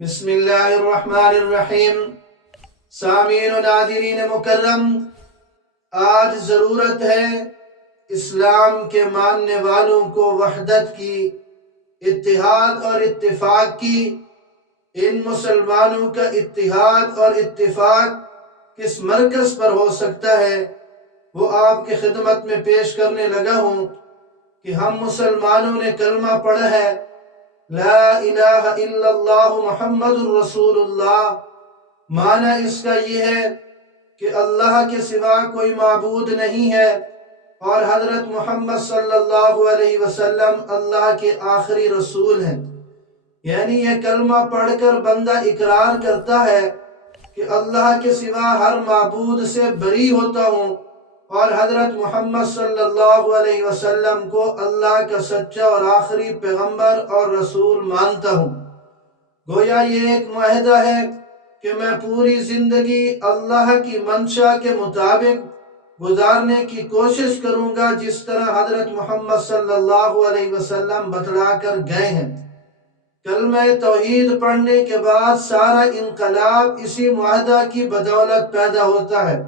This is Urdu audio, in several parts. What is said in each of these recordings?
بسم اللہ الرحمن الرحیم۔ سامعین و ناظرین مکرم، آج ضرورت ہے اسلام کے ماننے والوں کو وحدت کی، اتحاد اور اتفاق کی۔ ان مسلمانوں کا اتحاد اور اتفاق کس مرکز پر ہو سکتا ہے، وہ آپ کی خدمت میں پیش کرنے لگا ہوں کہ ہم مسلمانوں نے کلمہ پڑھا ہے، لا الہ الا اللہ محمد الرسول اللہ۔ معنی اس کا یہ ہے کہ اللہ کے سوا کوئی معبود نہیں ہے اور حضرت محمد صلی اللہ علیہ وسلم اللہ کے آخری رسول ہیں۔ یعنی یہ کلمہ پڑھ کر بندہ اقرار کرتا ہے کہ اللہ کے سوا ہر معبود سے بری ہوتا ہوں اور حضرت محمد صلی اللہ علیہ وسلم کو اللہ کا سچا اور آخری پیغمبر اور رسول مانتا ہوں۔ گویا یہ ایک معاہدہ ہے کہ میں پوری زندگی اللہ کی منشا کے مطابق گزارنے کی کوشش کروں گا، جس طرح حضرت محمد صلی اللہ علیہ وسلم بتلا کر گئے ہیں۔ کلمہ توحید پڑھنے کے بعد سارا انقلاب اسی معاہدہ کی بدولت پیدا ہوتا ہے،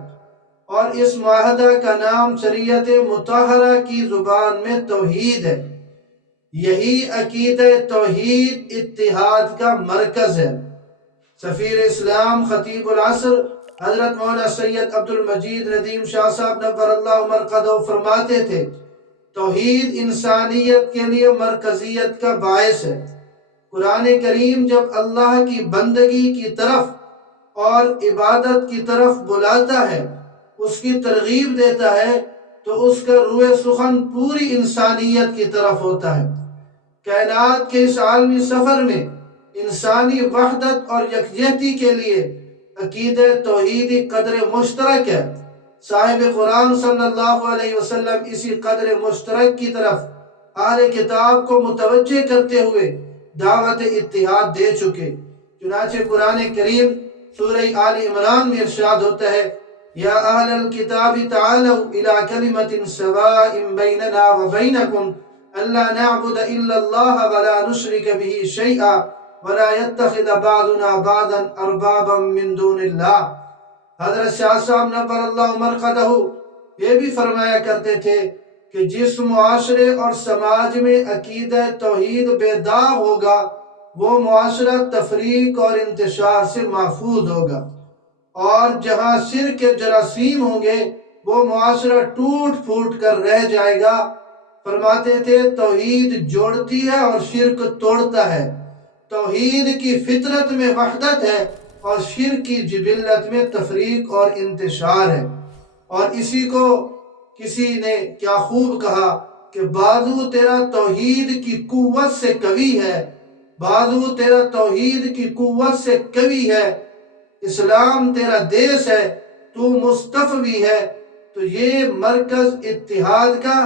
اور اس معاہدہ کا نام شریعت مطہرہ کی زبان میں توحید ہے۔ یہی عقیدہ توحید اتحاد کا مرکز ہے۔ سفیر اسلام خطیب العصر حضرت مولانا سید عبد المجید ندیم شاہ صاحب نور اللہ مرقدہ فرماتے تھے، توحید انسانیت کے لیے مرکزیت کا باعث ہے۔ قرآن کریم جب اللہ کی بندگی کی طرف اور عبادت کی طرف بلاتا ہے، اس کی ترغیب دیتا ہے، تو اس کا روح سخن پوری انسانیت کی طرف ہوتا ہے۔ کائنات کے اس عالمی سفر میں انسانی وحدت اور یکجہتی کے لیے عقیدہ توحیدی قدر مشترک ہے۔ صاحب قرآن صلی اللہ علیہ وسلم اسی قدر مشترک کی طرف اہل کتاب کو متوجہ کرتے ہوئے دعوت اتحاد دے چکے۔ چنانچہ قرآن کریم سورہ آل عمران میں ارشاد ہوتا ہے، یا اہل الکتاب تعالوا الى کلمۃ سواء بیننا وبینکم الا نعبد الا اللہ ولا نشرک به شیئا ولا يتخذ بعضنا بعضا اربابا من دون اللہ۔ حضرت شاہ صاحب نور اللہ مرقدہ یہ بھی فرمایا کرتے تھے کہ جس معاشرے اور سماج میں عقیدہ توحید بے داغ ہوگا، وہ معاشرہ تفریق اور انتشار سے محفوظ ہوگا، اور جہاں شرک کے جراثیم ہوں گے وہ معاشرہ ٹوٹ پھوٹ کر رہ جائے گا۔ فرماتے تھے توحید جوڑتی ہے اور شرک توڑتا ہے۔ توحید کی فطرت میں وحدت ہے اور شرک کی جبلت میں تفریق اور انتشار ہے۔ اور اسی کو کسی نے کیا خوب کہا کہ بازو تیرا توحید کی قوت سے قوی ہے، بازو تیرا توحید کی قوت سے قوی ہے، اسلام تیرا دیس ہے، تو مصطفی ہے۔ تو یہ مرکز اتحاد کا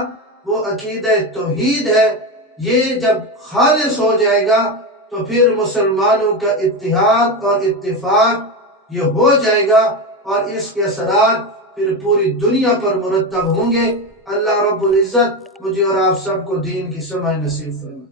وہ عقیدہ توحید ہے۔ یہ جب خالص ہو جائے گا تو پھر مسلمانوں کا اتحاد اور اتفاق یہ ہو جائے گا، اور اس کے اثرات پھر پوری دنیا پر مرتب ہوں گے۔ اللہ رب العزت مجھے اور آپ سب کو دین کی سمجھ نصیب فرمائے۔